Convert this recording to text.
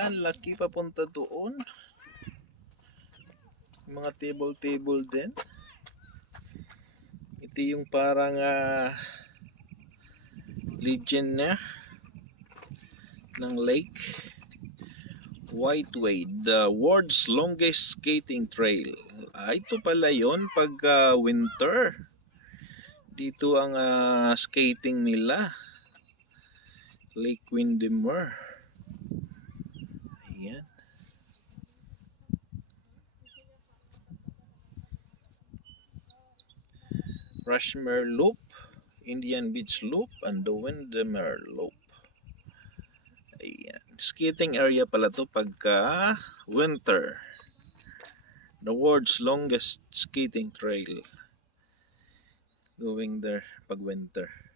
Wala, laki papunta doon. Mga table din. Ito yung parang legend niya ng lake. Whiteway, the world's longest skating trail. Ito pala yon pag winter. Dito ang skating nila. Lake Windermere. Ayan. Rushmere Loop, Indian Beach Loop, and the Windermere Loop. Ayan. Skating area pala to pagka winter. The world's longest skating trail. Going there pag winter.